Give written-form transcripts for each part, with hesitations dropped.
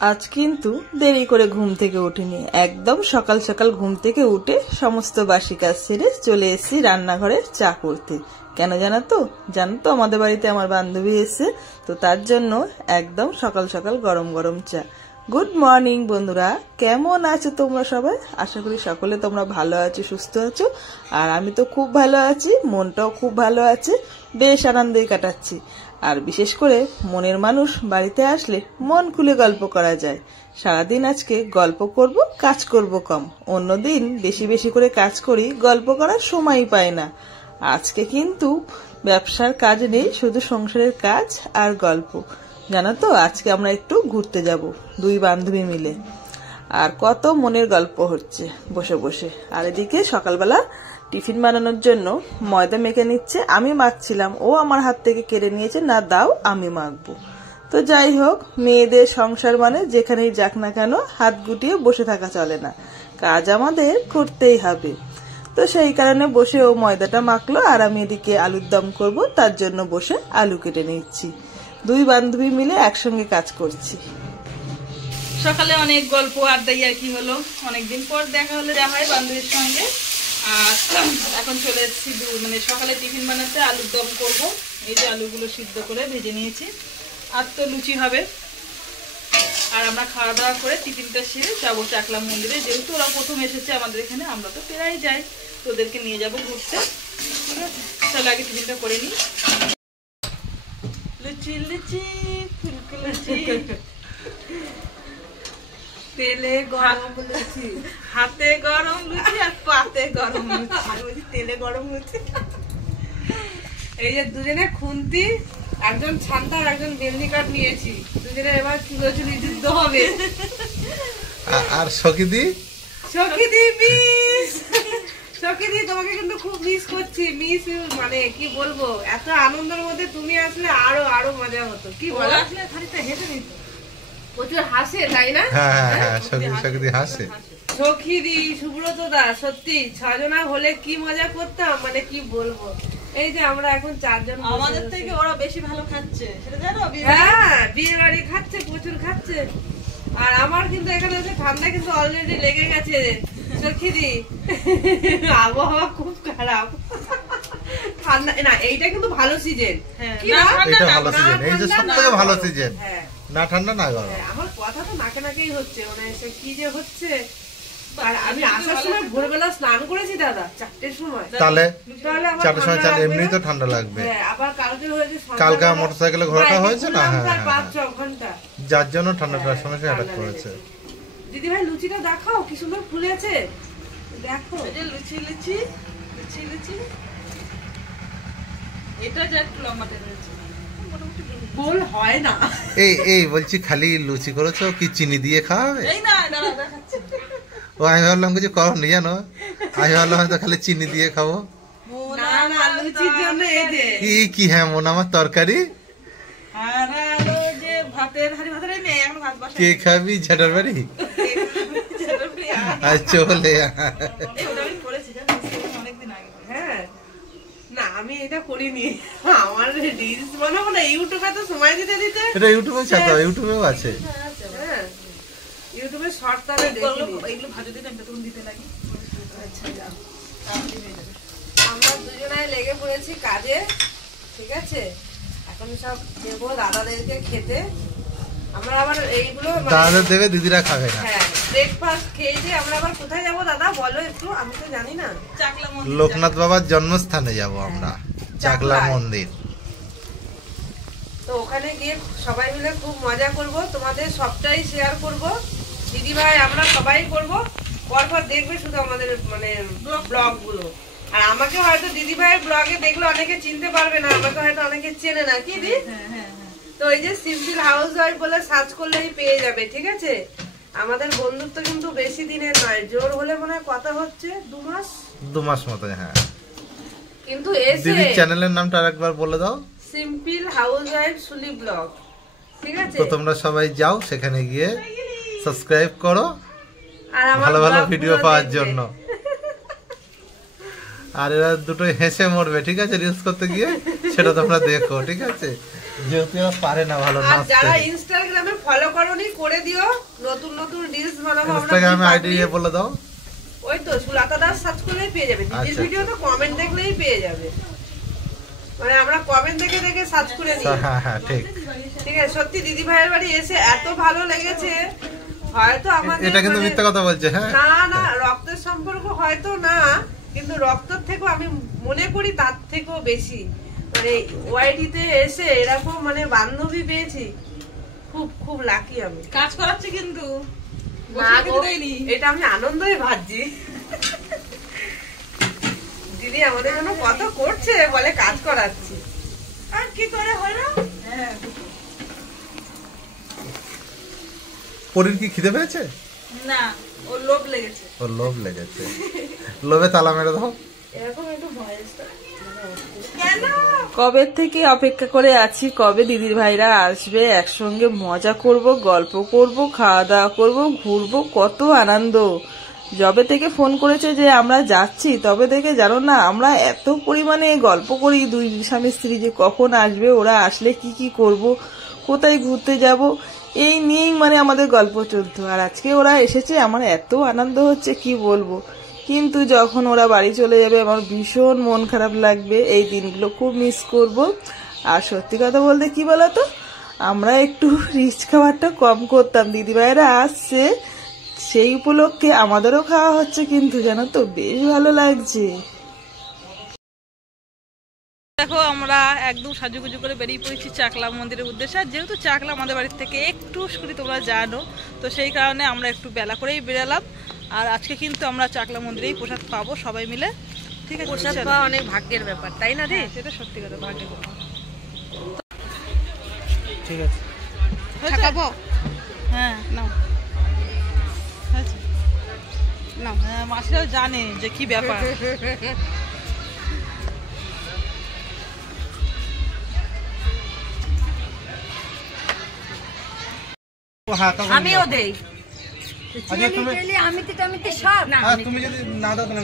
আজ কিন্তু দেরি করে ঘুম থেকে উঠিনি, একদম সকাল সকাল ঘুম থেকে উঠে সমস্ত বাসি কাজ সেরে চলে এসেছি রান্নাঘরে চা করতে। কেন জানো তো আমাদের বাড়িতে আমার বান্ধবী এসে, তো তার জন্য একদম সকাল সকাল গরম গরম চা। গুড মর্নিং বন্ধুরা, কেমন আছো তোমরা সবাই? আশা করি সকলে তোমরা ভালো আছো, সুস্থ আছো। আর আমি তো খুব ভালো আছি, মনটাও খুব ভালো আছে, বেশ আনন্দই কাটাচ্ছি। আর বিশেষ করে মনের মানুষ বাড়িতে আসলে মন খুলে গল্প করা যায়। সারাদিন আজকে গল্প করব, কাজ করব কম। অন্যদিন বেশি বেশি করে কাজ করি, গল্প করার সময়ই পাই না। আজকে কিন্তু ব্যবসার কাজ নেই, শুধু সংসারের কাজ আর গল্প। জানো তো, আজকে আমরা একটু ঘুরতে যাব দুই বান্ধবী মিলে। আর কত মনের গল্প হচ্ছে বসে বসে। আর এদিকে সকালবেলা টিফিন বানানোর জন্য ময়দা মেখে নিচ্ছে। আমি মাখছিলাম, ও আমার হাত থেকে কেড়ে নিয়েছে, না দাও আমি মাখবো। তো যাই হোক, মেয়েদের সংসার মানে যেখানেই যাক না কেন হাত গুটিয়ে বসে থাকা চলে না, কাজ আমাদের করতেই হবে। তো সেই কারণে বসে ও ময়দাটা মাখলো, আর আমি এদিকে আলুর দম করব, তার জন্য বসে আলু কেটে নিচ্ছি। দুই বান্ধবী মিলে একসঙ্গে কাজ করছি। সকালে অনেক গল্প আড্ডা আর কি হলো, অনেকদিন পর দেখা হলে যা হয় বান্ধবীর সঙ্গে। আর এখন চলে এসেছি সকালে টিফিন বানাতে, আলুর দম করব। এই যে আলুগুলো সিদ্ধ করে ভেজে নিয়েছি, আর তো লুচি হবে। আর আমরা খাওয়া দাওয়া করে টিফিনটা সেরে যাবো চাকলা মন্দিরে, যেহেতু ওরা প্রথম এসেছে আমাদের এখানে, আমরা তো প্রায় যাই, তো ওদেরকে নিয়ে যাবো ঘুরতে। ঠিক আছে, চলো আগে টিফিনটা করে নিই। লুচি লুচি ফুলকো লুচি, তেলে গরম লুচি, হাতে গরম লুচি আর পাতে গরম লুচি, তেলে গরম লুচি। এই যে দুজনে খুন্তি, একজন ছান্তার একজন বেলনি কাঠ নিয়েছি, দুজনে এবার চুলোচুলি যুদ্ধ হবে। আর সখীদি মিস, সখীদি তোমাকে কিন্তু খুব মিস করছি। মিস মানে কি বলবো, এত আনন্দের মধ্যে তুমি আসলে আরো আরো মজা হতো। কি বলো, আসলে খানিকটা হেঁটে নিত, প্রচুর হাসে তাই না? হ্যাঁ, সখীদি হাসে। সখীদি, সুব্রত দা, সত্যি ছজনা হলে কি মজা করতাম, মানে কি বলবো। এই যে আমরা এখন চারজন, আমাদের থেকে ওরা বেশি ভালো খাচ্ছে, সেটা জানো? হ্যাঁ, বিয়ে বাড়ি খাচ্ছে, প্রচুর খাচ্ছে। আর আমার কিন্তু এখানে হচ্ছে ঠান্ডা কিন্তু অলরেডি লেগে গেছে। সখীদি, আবহাওয়া খুব খারাপ, ঠান্ডা না, এইটা কিন্তু ভালো সিজন। এটা ভালো সিজন, এই যে সবথেকে ভালো সিজন। না ঠান্ডা না গরম। আমার কথা তো নাকে নাকেই হচ্ছে, মানে কি যে হচ্ছে। আর আমি আসার সময় ভোরবেলা স্নান করেছি দাদা, 4টের সময়। তাহলে 4টের সময় চাল এমনি তো ঠান্ডা লাগবে। আবার কালকে হয়েছে, কালকে মোটরসাইকেলে ঘোরাটা হয়েছে না, 5-6 ঘন্টা, যার জন্য ঠান্ডাটার সময় অ্যাটাক করেছে। দিদি ভাই লুচিটা দেখাও, কি সুন্দর ফুলেছে, দেখো। এই যে লুচি লুচি লুচি লুচি, এটা যে একটু লম্বাতে রয়েছে, গোল হয় না। এই বলছি, খালি লুচি করেছো কি চিনি দিয়ে খাওয়াবে? এই না, দাঁড়া দেখাচ্ছি। ও আমি ভাবলাম কিছু করো নি, জানো, আমি ভাবলাম হয়তো খালি চিনি দিয়ে খাবো। না না, লুচির জন্য এই যে কি হ্যাঁ মন আমার তরকারি। আর আলো যে ভাতের হাড়ি, ভাতের নেই এখন, ভাত বসাই। কে খাবি? ঝাটার বাড়ি আর চলে। অনেকদিন আগে। হ্যাঁ, না আমি এটা করিনি, আমার রিলস বানাবো না, ইউটিউবে তো সময় দিতে দিতে। এটা ইউটিউবে ছাড়তে হবে, ইউটিউবেও আছে। হ্যাঁ, ইউটিউবে শর্ট তাহলে দেখি। এগুলো ভাজা দিতে আমি তখন দিতে লাগে। আচ্ছা, যাও, আমরা দুজনাই লেগে পড়েছি কাজে। ঠিক আছে, এখন সব দেবো দাদাদেরকে খেতে। আমরা আবার এইগুলো দাদাদের দেবে, দিদিরা খাবে না। হ্যাঁ, ব্রেকফাস্ট খেয়েছি। আমরা আবার কোথায় যাবো দাদা বলো একটু, আমি তো জানি না। চাকলা মন্দির, লোকনাথ বাবার জন্মস্থানে যাব আমরা, চাকলা মন্দির। তো ওখানে গিয়ে সবাই মিলে খুব মজা করব, তোমাদের সবটাই শেয়ার করব। দিদি ভাই আমরা সবাই করব, পরপর দেখবে শুধু আমাদের ব্লগ গুলো। আর আমাকে হয়তো দিদি ভাইয়ের ব্লগে দেখলে অনেকে চিনতে পারবে না, আমাকে হয়তো অনেকে চেনে না, কি দি? তো এই যে সিম্পল হাউস ওয়াইফ বলে সার্চ করলেই পেয়ে যাবে। ঠিক আছে, আমাদের বন্ধুত্ব কিন্তু বেশি দিনের নয়, জোর হলে মনে হয় কথা হচ্ছে 2 মাস মতো। হ্যাঁ, কিন্তু এসে দিদির চ্যানেলের নামটা আরেকবার বলে দাও। Simple house wife সুলি blog. ঠিক আছে, তো তোমরা সবাই যাও, সেখানে গিয়ে সাবস্ক্রাইব করো আর ভালো ভালো ভিডিও পাওয়ার জন্য। আর এরা দুটো হেসে মরবে, ঠিক আছে, রিলস করতে গিয়ে, সেটা তোমরা দেখো। ঠিক আছে, যেহেতু এরা পারে না ভালো আর নাচতে। যারা ইনস্টাগ্রামে ফলো করোনি করে দিও, নতুন নতুন রিলস বানাবো আমরা। ইনস্টাগ্রামে আইডি বলে দাও। ওই তো সুলতা দাস সার্চ করলেই পেয়ে যাবে। দিদির আচ্ছা, ভিডিও তো কমেন্ট দেখলেই পেয়ে যাবে, মানে আমরা কমেন্ট দেখে দেখে সার্চ করে নিই। হ্যাঁ হ্যাঁ ঠিক। ঠিক আছে, সত্যি দিদি ভাইয়ের বাড়ি এসে এত ভালো লেগেছে, হয়তো আমাদের এটা কিন্তু মিথ্যা কথা বলছে। হ্যাঁ না না, রক্তের সম্পর্ক হয়তো না, কিন্তু রক্তের থেকেও আমি মনে করি তার থেকেও বেশি, মানে ওয়াইটিতে এসে এরকম মানে বান্ধবী পেয়েছি, খুব খুব লাকি আমি। কাজ করাচ্ছি কিন্তু না গো, এটা আমি আনন্দই ভাবছি। দিদি আমাদের জন্য কত করছে, বলে কাজ করাচ্ছি, আর কি করে হয় না। পরীর কি খিদে পেয়েছে? না, ওর লোভ লেগেছে। ওর লোভ লেগেছে, লোভে তালা মেরে দাও। এরকম একটু ভয়েসটা কবে থেকে অপেক্ষা করে আছি, কবে দিদির ভাইরা আসবে, একসঙ্গে মজা করব, গল্প করব, খাওয়া দাওয়া করব, ঘুরবো, কত আনন্দ। যবে থেকে ফোন করেছে যে আমরা যাচ্ছি, তবে থেকে জানো না আমরা এত পরিমাণে গল্প করি দুই স্বামী স্ত্রী, যে কখন আসবে, ওরা আসলে কি কি করব, কোথায় ঘুরতে যাব, এই নিয়েই মানে আমাদের গল্প চলতো। আর আজকে ওরা এসেছে, আমার এত আনন্দ হচ্ছে কি বলবো। কিন্তু যখন ওরা বাড়ি চলে যাবে আমার ভীষণ মন খারাপ লাগবে, এই দিনগুলো খুব মিস করব। আর সত্যি কথা বলতে কি বলতো, আমরা একটু রিচ খাবারটা কম করতাম, দিদিভাইরা আসছে সেই উপলক্ষে আমাদেরও খাওয়া হচ্ছে, কিন্তু জানো তো বেশ ভালো লাগছে। দেখো আমরা একদম সাজুগুজু করে বেরিয়ে পড়েছি চাকলা মন্দিরের উদ্দেশ্যে। আর যেহেতু চাকলা আমাদের বাড়ির থেকে একটু করে তোমরা জানো, তো সেই কারণে আমরা একটু বেলা করেই বেরালাম। আর আজকে কিন্তু আমরা চাকলা মন্দিরেই প্রসাদ পাবো সবাই মিলে, ঠিক আছে? প্রসাদ পাওয়া অনেক ভাগ্যের ব্যাপার, তাই না রে? সেটা সত্যি কথা, ভাগ্যের ব্যাপার। ঠিক আছে, খাবো? হ্যাঁ নাও, নাও। হ্যাঁ, মাসিরাও জানে যে কি ব্যাপার। আমিও দেই। তুমি যদি না দাও তাহলে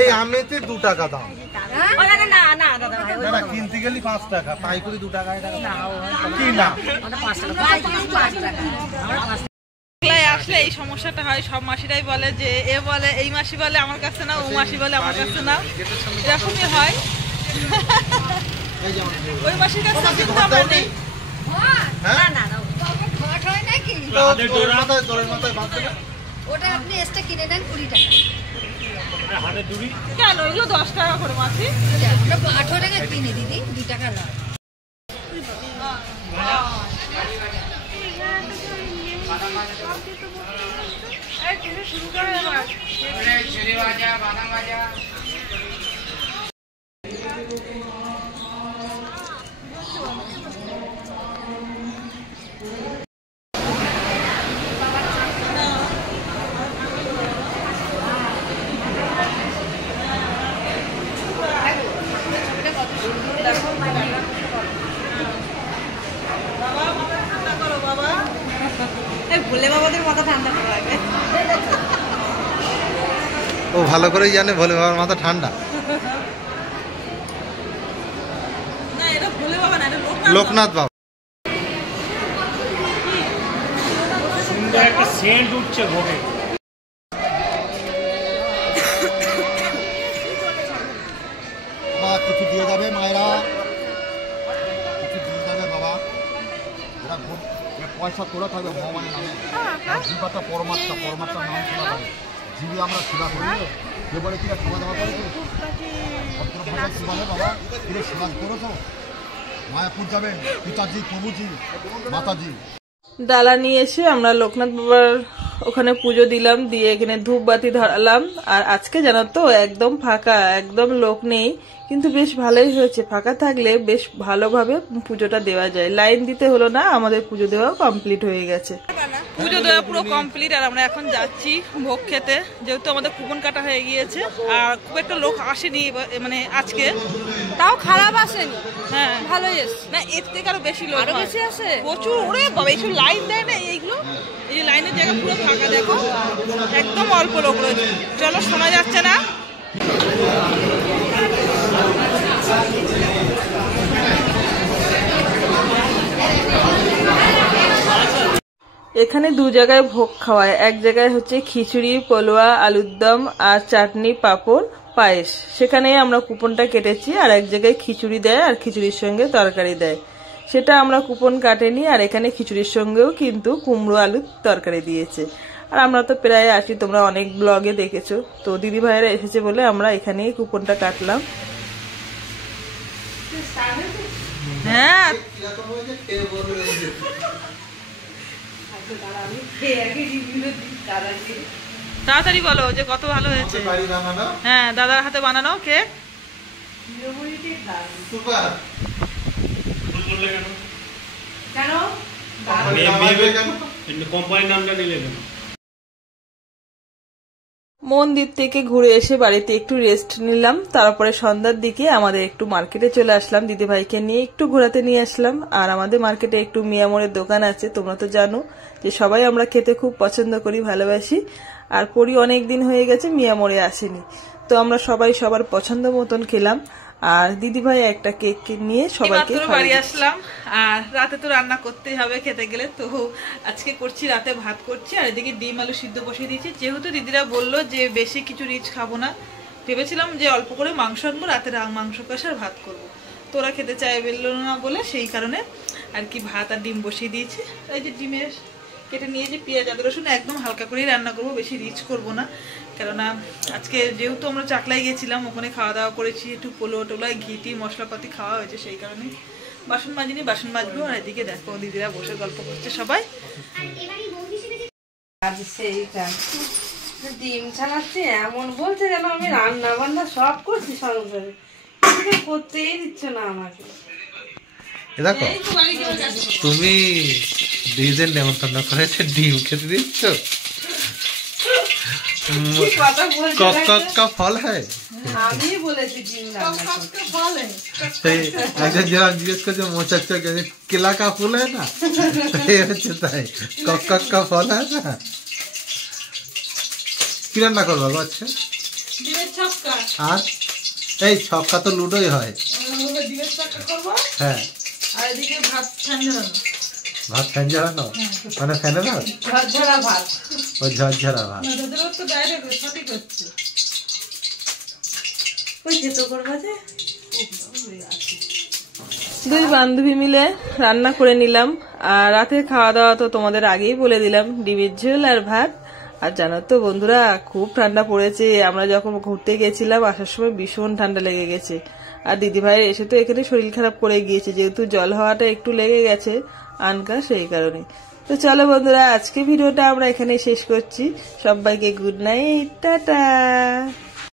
এই আমিতে 2 টাকা দাও। না কিনতে গেলি 5 টাকা, পাই করে 2 টাকা কি না। আসলে এই সমস্যাটা হয়, সব মাসিরাই বলে যে এ বলে, এই মাসি বলে আমার কাছে নাও, ও মাসি বলে আমার কাছে নাও, এরকমই হয়। ওই মাসির কাছে কিন্তু আমরা নেই। ওটা আপনি এক্সট্রা কিনে নেন 20 টাকা। কেন এগুলো 10 টাকা করে মাসি? ওটা 18 টাকা কিনে দিদি, 2 টাকা লাভ। ভোলে বাবাদের মাথা ঠান্ডা করে রাখবে। ও ভালো করেই জানে ভোলে বাবার মাথা ঠান্ডা। না এটা ভোলে বাবা না, এটা লোকনাথ বাবা। সুন্দর একটা সেন্ট উঠছে ভোগে। কিছু দিয়ে যাবে মায়েরা, কিছু দিয়ে যাবে বাবা। এরা পয়সা তোলা থাকবে ভগবানের নামে, জীবাটা পরমাত্মা, পরমাত্মার নাম শোনা হবে। জীবী আমরা সেবা করি, কে বলে কিনা খাওয়া দাওয়া করে ভাষায় সেবা হয় বাবা। কিরে সেবা করো তো, মায়াপুর যাবেন, পিতাজি, প্রভুজি, মাতাজি। ডালা নিয়ে এসে আমরা লোকনাথ বাবার ওখানে পুজো দিলাম, দিয়ে এখানে ধূপবাতি ধরালাম। আর আজকে জানো তো একদম ফাঁকা, একদম লোক নেই, কিন্তু বেশ ভালোই হয়েছে। ফাঁকা থাকলে বেশ ভালোভাবে পুজোটা দেওয়া যায়, লাইন দিতে হলো না, আমাদের পুজো দেওয়া কমপ্লিট হয়ে গেছে। পুজো দেওয়া পুরো কমপ্লিট। আর আমরা এখন যাচ্ছি ভোগ খেতে, যেহেতু আমাদের কুপন কাটা হয়ে গিয়েছে। আর খুব একটা লোক আসেনি মানে আজকে, তাও খারাপ আসেনি, হ্যাঁ ভালোই এসছে। না এর থেকে আরো বেশি লোক আরো হয়। বেশি আসে? প্রচুর। ওরে বাবা, এইসব লাইন দেয় না এইগুলো, এই যে লাইনের জায়গা পুরো ফাঁকা, দেখো একদম অল্প লোক রয়েছে। চলো শোনা যাচ্ছে না, এখানে দু জায়গায় ভোগ খাওয়ায়, এক জায়গায় হচ্ছে খিচুড়ি, পোলোয়া, আলুর দম আর চাটনি, পাঁপড়, পায়েস। সেখানে আমরা কুপনটা কেটেছি। আর এক জায়গায় খিচুড়ি দেয় আর খিচুড়ির সঙ্গে তরকারি দেয়, সেটা আমরা কুপন কাটেনি। আর এখানে খিচুড়ির সঙ্গেও কিন্তু কুমড়ো আলুর তরকারি দিয়েছে। আর আমরা তো প্রায় আসি, তোমরা অনেক ব্লগে দেখেছো। তো দিদি ভাইয়েরা এসেছে বলে আমরা এখানেই কুপনটা কাটলাম। হ্যাঁ তাড়াতাড়ি বলো যে কত ভালো হয়েছে। হ্যাঁ, দাদার হাতে বানানো কেক। কোম্পানির নামটা নিলে মন্দির থেকে ঘুরে এসে বাড়িতে একটু রেস্ট নিলাম। তারপরে সন্ধ্যার দিকে আমাদের একটু মার্কেটে চলে আসলাম, দিদিভাইকে নিয়ে একটু ঘোরাতে নিয়ে আসলাম। আর আমাদের মার্কেটে একটু মিয়ামোড়ের দোকান আছে, তোমরা তো জানো যে সবাই আমরা খেতে খুব পছন্দ করি, ভালোবাসি। আর পরি অনেক দিন হয়ে গেছে মিয়ামোড়ে আসেনি, তো আমরা সবাই সবার পছন্দ মতন খেলাম। আর দিদিভাই একটা কেক নিয়ে সবাইকে বাড়ি আসলাম। আর রাতে তো রান্না করতেই হবে খেতে গেলে, তো আজকে করছি, রাতে ভাত করছি। আর এদিকে ডিম আলু সিদ্ধ বসিয়ে দিয়েছি। যেহেতু দিদিরা বললো যে বেশি কিছু রিচ খাবো না, ভেবেছিলাম যে অল্প করে মাংস আনবো, রাতে মাংস কষার ভাত করবো। তো ওরা খেতে চাইবেল না বলে সেই কারণে আর কি ভাত আর ডিম বসিয়ে দিয়েছি। এই যে ডিমের কেটে নিয়েছি, পেঁয়াজ আদা রসুন একদম হালকা করেই রান্না করবো, বেশি রিচ করবো না। কেননা আজকে যেহেতু আমরা চাকলায় গেছিলাম, ওখানে খাওয়া দাওয়া করেছি, একটু পোলো টোলায় ঘিটি মশলাপাতি খাওয়া হয়েছে, সেই কারণে বাসন মাজিনি, বাসন মাজবো। আর এদিকে দেখো দিদিরা বসে গল্প করছে সবাই। আজ সেইটা ডিম ছাড়াচ্ছে, এমন বলছে যেন আমি রান্না বান্না সব করছি সংসারে, করতেই দিচ্ছে না আমাকে। দেখো তুমি দিদিদের নেমন্তন্ন করেছে, ডিম খেতে দিচ্ছ। ফল হয়, আমি বলেছি ডিম রান্না একজন যারা জিজ্ঞেস করছে মোচার চোখে কেলা কা ফুল হয় না, হচ্ছে তাই কা ফল হয় না। কি রান্না করবো আচ্ছা? আর এই ছক্কা তো লুডোই হয়। হ্যাঁ, ভাত ফ্যান ঝরানো, মানে ফ্যানে ভাত, ঝরঝরা ভাত, ওই ঝরঝরা ভাত। দুই বান্ধবী মিলে রান্না করে নিলাম। আর রাতের খাওয়া দাওয়া তো তোমাদের আগেই বলে দিলাম, ডিমের ঝোল আর ভাত। আর জানো তো বন্ধুরা, খুব ঠান্ডা পড়েছে। আমরা যখন ঘুরতে গেছিলাম আসার সময় ভীষণ ঠান্ডা লেগে গেছে। আর দিদিভাইয়ের এসে তো এখানে শরীর খারাপ করে গিয়েছে, যেহেতু জল হাওয়াটা একটু লেগে গেছে আনকা, সেই কারণে। তো চলো বন্ধুরা, আজকে ভিডিওটা আমরা এখানে শেষ করছি। সবাইকে গুড নাইট, টাটা।